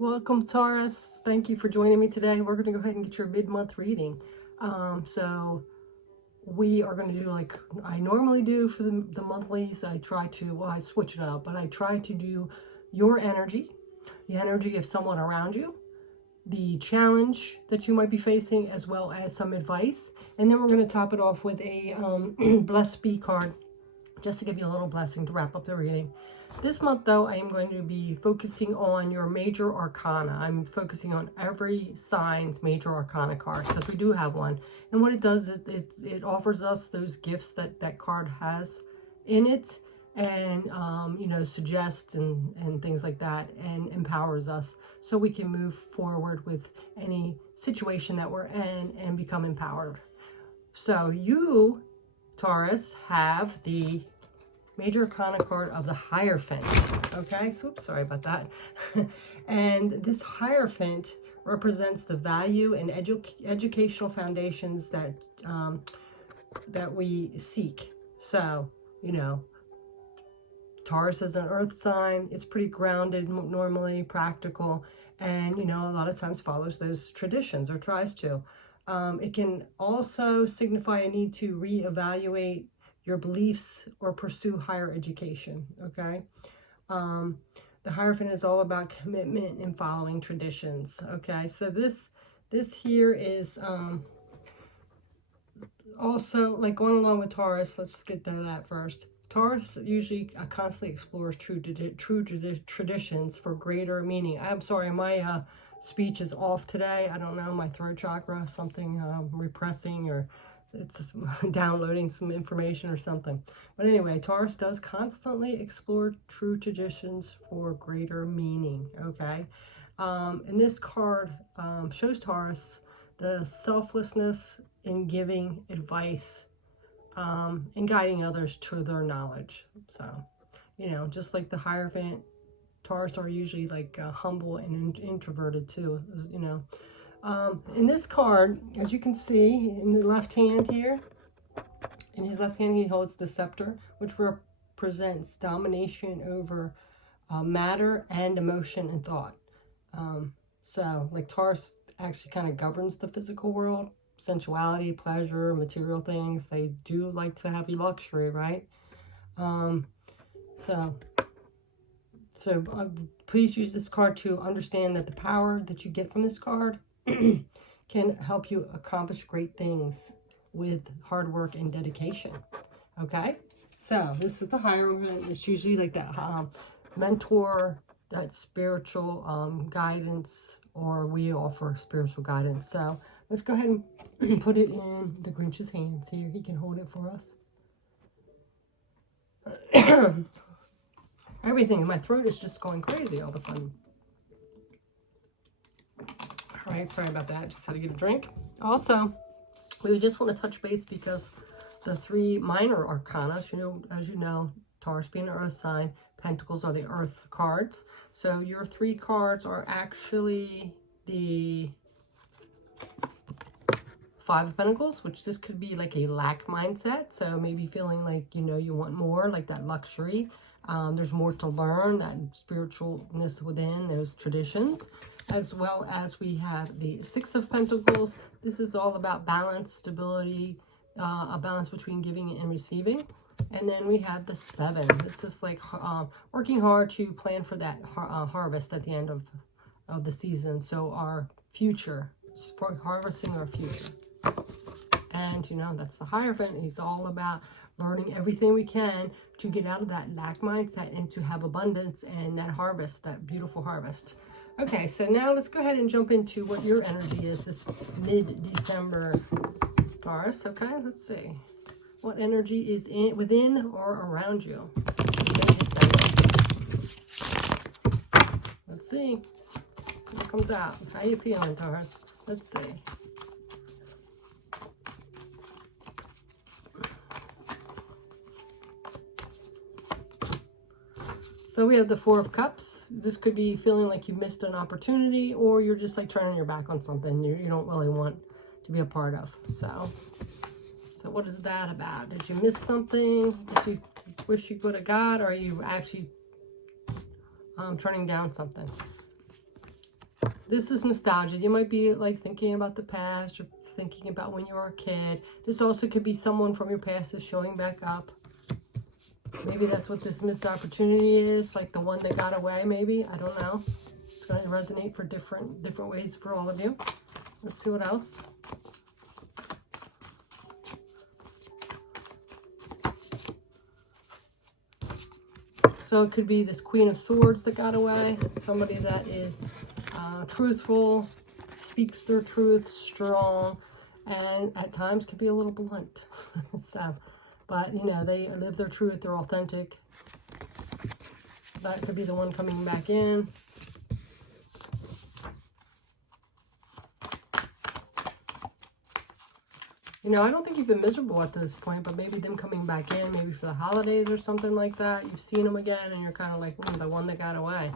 Welcome, Taurus. Thank you for joining me today. We're going to go ahead and get your mid-month reading. So we are going to do like I normally do for the monthlies. I try to, well, I switch it up, but I try to do your energy, the energy of someone around you, the challenge that you might be facing, as well as some advice. And then we're going to top it off with a Blessed Be card, just to give you a little blessing to wrap up the reading. This month, though, I am going to be focusing on your major arcana. I'm focusing on every sign's major arcana card because we do have one. And what it does is it offers us those gifts that that card has in it, and suggests and things like that, and empowers us so we can move forward with any situation that we're in and become empowered. So you, Taurus, have the major arcana card of the Hierophant. Okay, so oops, sorry about that. And this Hierophant represents the value and educational foundations that that we seek. So, Taurus is an earth sign. It's pretty grounded, normally practical, and a lot of times follows those traditions or tries to. It can also signify a need to reevaluate your beliefs or pursue higher education. Okay. The Hierophant is all about commitment and following traditions. Okay, so this here is also like going along with Taurus. Let's get to that first. Taurus usually constantly explores true traditions for greater meaning. I'm sorry, my speech is off today. I don't know, my throat chakra, something repressing, or it's just downloading some information or something. But anyway, Taurus does constantly explore true traditions for greater meaning. Okay. And this card shows Taurus the selflessness in giving advice and guiding others to their knowledge. So, just like the Hierophant, Taurus are usually like humble and introverted too, in this card, as you can see in the left hand here, in his left hand he holds the scepter, which represents domination over matter and emotion and thought. So like Taurus actually kind of governs the physical world, sensuality, pleasure, material things. They do like to have luxury, right? So please use this card to understand that the power that you get from this card can help you accomplish great things with hard work and dedication. Okay, so this is the Hierophant. It's usually like that mentor, that spiritual guidance, or we offer spiritual guidance. So let's go ahead and put it in the Grinch's hands here. He can hold it for us. Everything in my throat is just going crazy all of a sudden. All right, sorry about that. Just had to get a drink. Also, we just want to touch base because the three minor arcana, as you know, Taurus being an earth sign, Pentacles are the earth cards. So your three cards are actually the Five of Pentacles, which this could be like a lack mindset. So maybe feeling like, you want more, like that luxury. There's more to learn, that spiritualness within those traditions. As well as we have the Six of Pentacles. This is all about balance, stability, a balance between giving and receiving. And then we have the Seven. This is like working hard to plan for that harvest at the end of the season. So our future, for harvesting our future. And, that's the Hierophant. He's all about learning everything we can to get out of that lack mindset and to have abundance and that harvest, that beautiful harvest. Okay, so now let's go ahead and jump into what your energy is this mid-December, Taurus. Okay, let's see. What energy is within or around you mid-December? Let's see. See what comes out. How you feeling, Taurus? Let's see. So we have the Four of Cups. This could be feeling like you missed an opportunity, or you're just like turning your back on something you don't really want to be a part of. So what is that about? Did you miss something that you wish you would have got, or are you actually turning down something? This is nostalgia. You might be like thinking about the past or thinking about when you were a kid. This also could be someone from your past is showing back up. Maybe that's what this missed opportunity is, like the one that got away, maybe. I don't know. It's going to resonate for different ways for all of you. Let's see what else. So it could be this Queen of Swords that got away. Somebody that is truthful, speaks their truth, strong, and at times can be a little blunt. So, but you know, they live their truth, they're authentic. That could be the one coming back in. You know, I don't think you've been miserable at this point, but maybe them coming back in, maybe for the holidays or something like that. You've seen them again, and you're kind of like, the one that got away.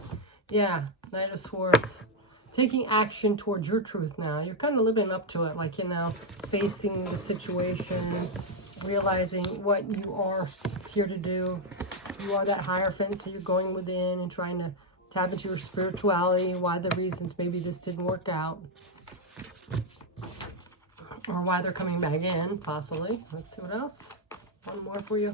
Yeah, Knight of Swords. Taking action towards your truth now. You're kind of living up to it, like, you know, facing the situation, realizing what you are here to do. You are that Hierophant, so you're going within and trying to tap into your spirituality, why the reasons maybe this didn't work out. Or why they're coming back in, possibly. Let's see what else. One more for you.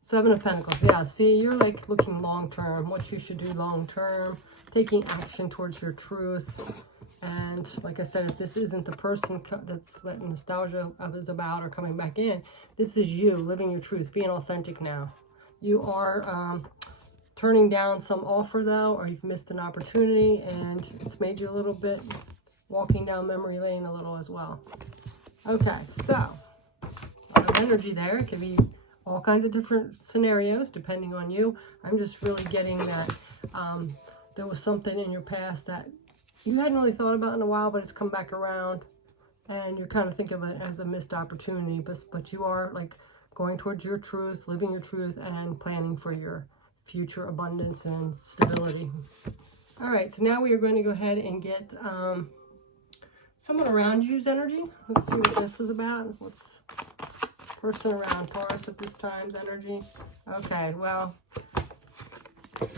Seven of Pentacles. Yeah, see, you're like looking long-term, what you should do long-term, taking action towards your truth. And like I said, if this isn't the person that's that nostalgia is about or coming back in, this is you living your truth, being authentic now. You are turning down some offer though, or you've missed an opportunity and it's made you a little bit walking down memory lane a little as well. Okay, so a lot of energy there. It could be all kinds of different scenarios depending on you. I'm just really getting that there was something in your past that you hadn't really thought about in a while, but it's come back around and you're kind of thinking of it as a missed opportunity, but you are like going towards your truth, living your truth, and planning for your future abundance and stability. All right, so now we are going to go ahead and get someone around you's energy. Let's see what this is about. What's person around Taurus at this time's energy? Okay, well,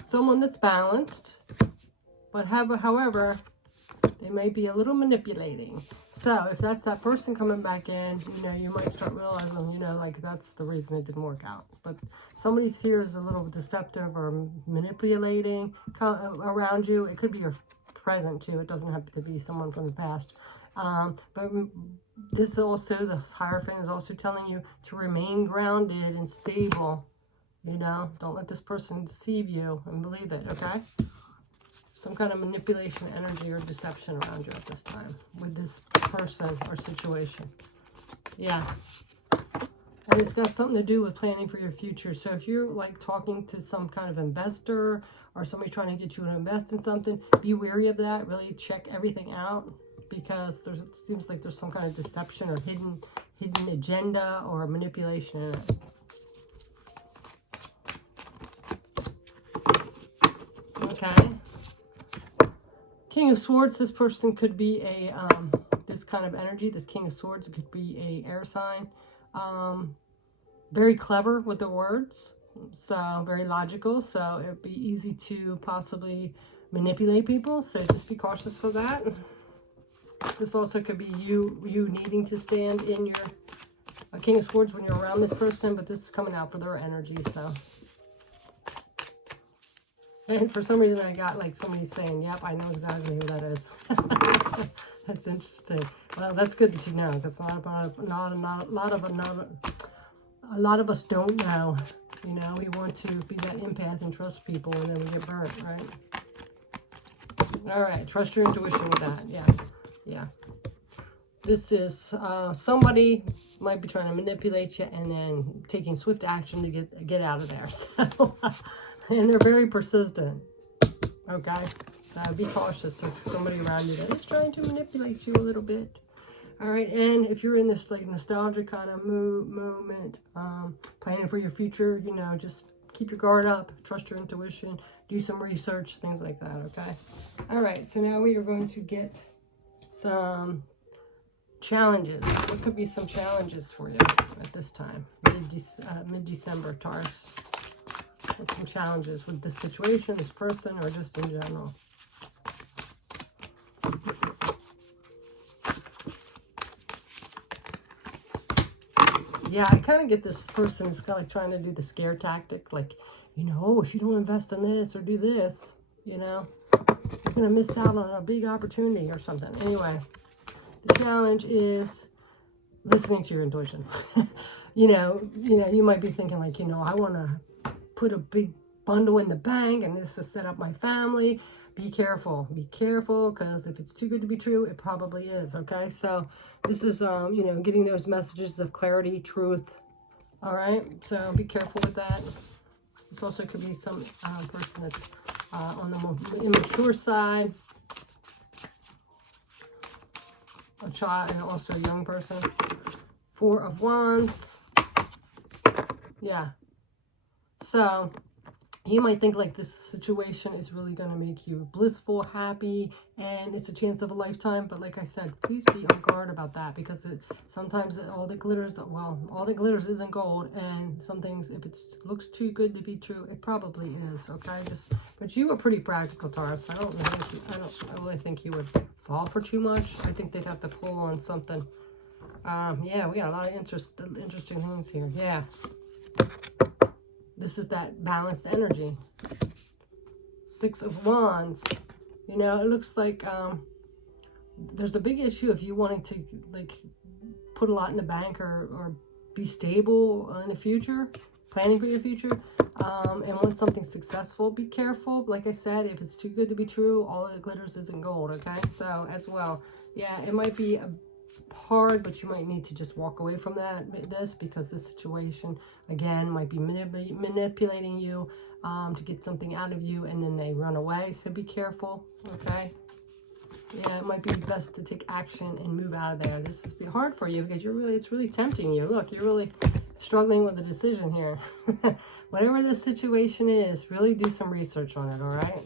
someone that's balanced, but however, they may be a little manipulating. So if that's that person coming back in, you know, you might start realizing, you know, like that's the reason it didn't work out. But somebody's here is a little deceptive or manipulating around you. It could be your present too. It doesn't have to be someone from the past. But this also, the Hierophant is also telling you to remain grounded and stable. You know, don't let this person deceive you and believe it, okay? Some kind of manipulation, energy, or deception around you at this time with this person or situation. Yeah. And it's got something to do with planning for your future. So if you're like talking to some kind of investor or somebody trying to get you to invest in something, be wary of that. Really check everything out because it seems like there's some kind of deception or hidden agenda or manipulation in it. Okay. King of Swords, this person could be a, this kind of energy, this King of Swords, it could be a air sign. Very clever with the words, so very logical, so it'd be easy to possibly manipulate people, so just be cautious of that. This also could be you needing to stand in your King of Swords when you're around this person, but this is coming out for their energy, so. And for some reason I got like somebody saying, yep, I know exactly who that is. That's interesting. Well, that's good that you know, because a lot of us don't know. You know, we want to be that empath and trust people, and then we get burnt, right? All right, trust your intuition with that. Yeah, yeah. This is somebody might be trying to manipulate you and then taking swift action to get out of there. So, and they're very persistent. Okay, so be cautious. There's somebody around you that is trying to manipulate you a little bit. All right, and if you're in this like nostalgia kind of moment, planning for your future, you know, just keep your guard up, trust your intuition, do some research, things like that. Okay. All right, so now we are going to get some challenges. What could be some challenges for you at this time, mid-December, Taurus? and some challenges with this situation, this person, or just in general. Yeah, I kind of get this person is kind of like trying to do the scare tactic. Like, you know, oh, if you don't invest in this or do this, you know, you're going to miss out on a big opportunity or something. Anyway, the challenge is listening to your intuition. You might be thinking like, you know, I want to put a big bundle in the bank and this to set up my family. Be careful, because if it's too good to be true, it probably is. Okay, so this is getting those messages of clarity, truth. All right, so be careful with that. This also could be some person that's on the more immature side, a child, and also a young person. 4 of Wands. Yeah, so you might think like this situation is really going to make you blissful, happy, and it's a chance of a lifetime. But like I said, please be on guard about that, because sometimes all that glitters isn't gold. And some things, if it looks too good to be true, it probably is. Okay, but you are pretty practical, Taurus. I don't really think you would fall for too much. I think they'd have to pull on something. Yeah, we got a lot of interesting things here. Yeah. This is that balanced energy. 6 of Wands. You know, it looks like there's a big issue of you wanting to like put a lot in the bank or be stable in the future, planning for your future, and want something successful. Be careful. Like I said, if it's too good to be true, all that glitters isn't gold. Okay, so as well, yeah, it might be hard, but you might need to just walk away from this, because this situation again might be manipulating you to get something out of you, and then they run away. So be careful. Okay, yeah, it might be best to take action and move out of there. This is hard for you because it's really tempting you. Look, you're really struggling with a decision here. Whatever this situation is, really do some research on it. All right.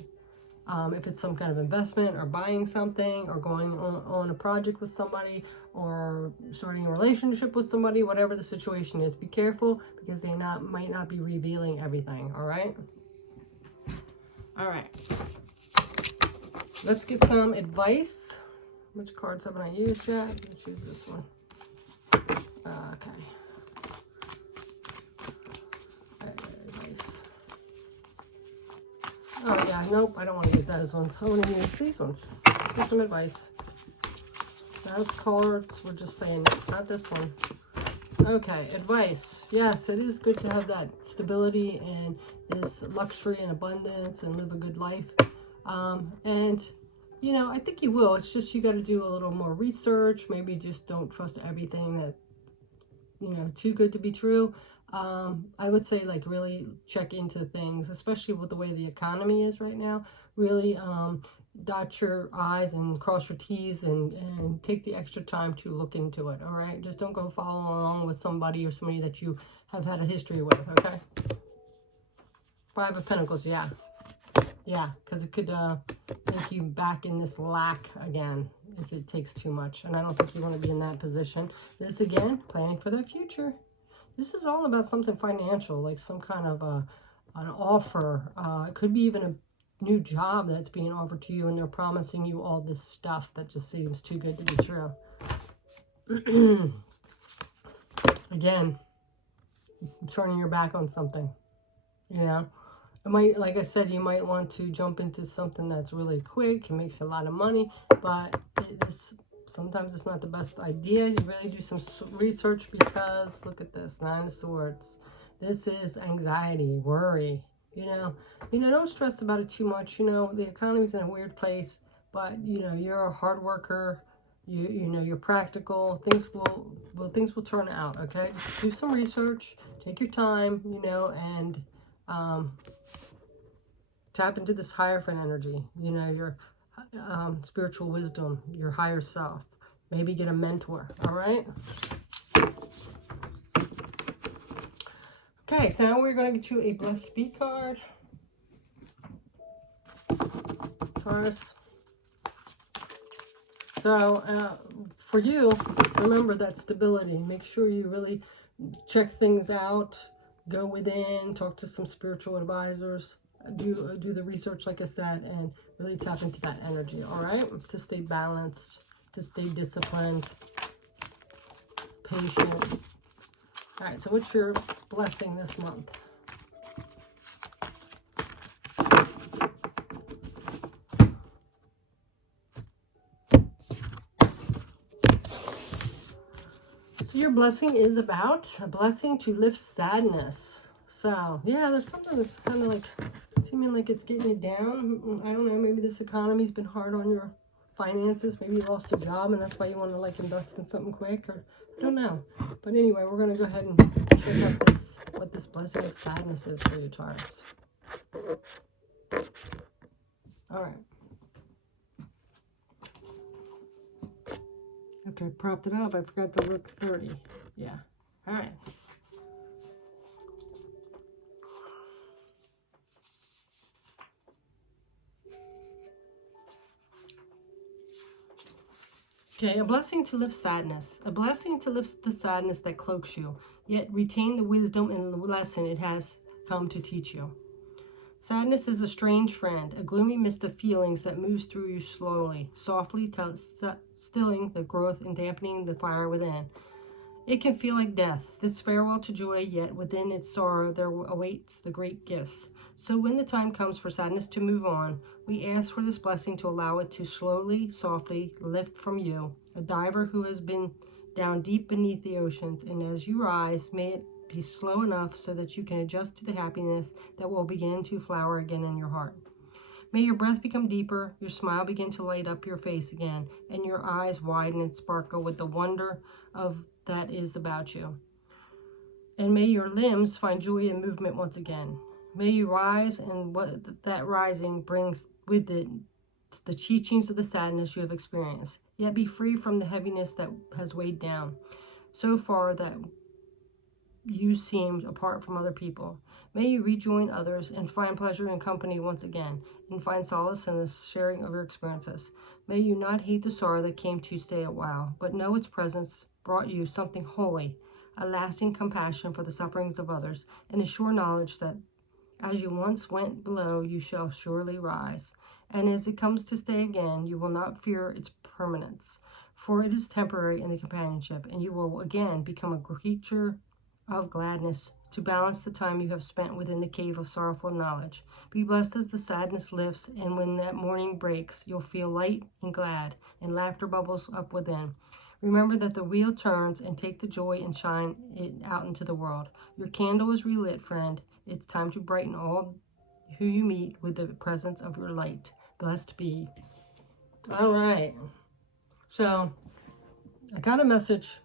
If it's some kind of investment or buying something or going on a project with somebody or starting a relationship with somebody, whatever the situation is, be careful, because they might not be revealing everything. All right. All right. Let's get some advice. Which cards haven't I used yet? Let's use this one. Okay. Oh yeah, nope, I don't want to use those ones. I want to use these ones. Let's get some advice. Those cards, we're just saying, not this one. Okay, advice. Yes, it is good to have that stability and this luxury and abundance and live a good life. And, you know, I think you will. It's just you got to do a little more research. Maybe just don't trust everything that, you know, too good to be true. I would say like really check into things, especially with the way the economy is right now. Really dot your I's and cross your T's and take the extra time to look into it. All right, just don't go follow along with somebody that you have had a history with. Okay. 5 of Pentacles. Yeah, because it could make you back in this lack again if it takes too much, and I don't think you want to be in that position. This again, planning for the future. This is all about something financial, like some kind of an offer. It could be even a new job that's being offered to you, and they're promising you all this stuff that just seems too good to be true. Again, turning your back on something. You know, it might, like I said, you might want to jump into something that's really quick and makes a lot of money, but sometimes it's not the best idea. You really do some research, because look at this, 9 of Swords. This is anxiety, worry. You know, don't stress about it too much. You know, the economy's in a weird place, but you know, you're a hard worker. You know, you're practical. Things will turn out. Okay, just do some research. Take your time. You know, and tap into this Hierophant energy. You know, your spiritual wisdom, your higher self. Maybe get a mentor. All right. Okay, so now we're going to get you a Blessed Bee card. Taurus. So for you, remember that stability. Make sure you really check things out. go within, talk to some spiritual advisors, do the research like I said, and really tap into that energy, all right? To stay balanced, to stay disciplined, patient. All right, so what's your blessing this month? So your blessing is about a blessing to lift sadness. So yeah, there's something that's kind of like seeming like it's getting you down. I don't know, maybe this economy's been hard on your finances. Maybe you lost your job and that's why you want to like invest in something quick, or I don't know. But anyway, we're going to go ahead and check out this, what this blessing of sadness is for you, Taurus. All right. After I propped it up, I forgot to look 30. Yeah. All right. Okay, a blessing to lift sadness. A blessing to lift the sadness that cloaks you, yet retain the wisdom and the lesson it has come to teach you. Sadness is a strange friend, a gloomy mist of feelings that moves through you slowly, softly stilling the growth and dampening the fire within. It can feel like death, this farewell to joy, yet within its sorrow there awaits the great gifts. So when the time comes for sadness to move on, we ask for this blessing to allow it to slowly, softly lift from you, a diver who has been down deep beneath the oceans, and as you rise, may it be slow enough so that you can adjust to the happiness that will begin to flower again in your heart. May your breath become deeper, your smile begin to light up your face again, and your eyes widen and sparkle with the wonder of that is about you. And may your limbs find joy and movement once again. May you rise, and what that rising brings with it the teachings of the sadness you have experienced, yet be free from the heaviness that has weighed down so far that you seemed apart from other people. May you rejoin others and find pleasure in company once again, and find solace in the sharing of your experiences. May you not hate the sorrow that came to stay a while, but know its presence brought you something holy, a lasting compassion for the sufferings of others, and a sure knowledge that as you once went below, you shall surely rise. And as it comes to stay again, you will not fear its permanence, for it is temporary in the companionship, and you will again become a creature of gladness to balance the time you have spent within the cave of sorrowful knowledge. Be blessed as the sadness lifts, and when that morning breaks, you'll feel light and glad, and laughter bubbles up within. Remember that the wheel turns, and take the joy and shine it out into the world. Your candle is relit, friend. It's time to brighten all who you meet with the presence of your light. Blessed be. All right. So I got a message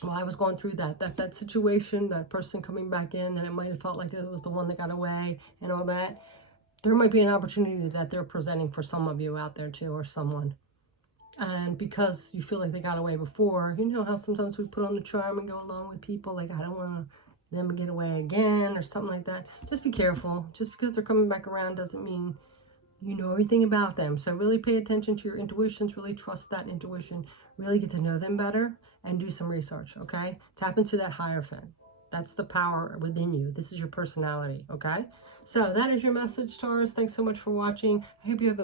while I was going through that situation, that person coming back in, and it might have felt like it was the one that got away and all that. There might be an opportunity that they're presenting for some of you out there too, or someone. And because you feel like they got away before, you know how sometimes we put on the charm and go along with people, like, I don't want them to get away again or something like that. Just be careful. Just because they're coming back around doesn't mean you know everything about them. So really pay attention to your intuitions, really trust that intuition, really get to know them better, and do some research, okay? Tap into that Hierophant. That's the power within you. This is your personality, okay? So that is your message, Taurus. Thanks so much for watching. I hope you have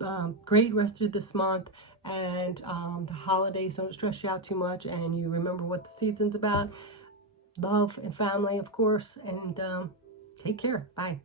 a great rest of this month, and the holidays don't stress you out too much, and you remember what the season's about. Love and family, of course, and take care. Bye.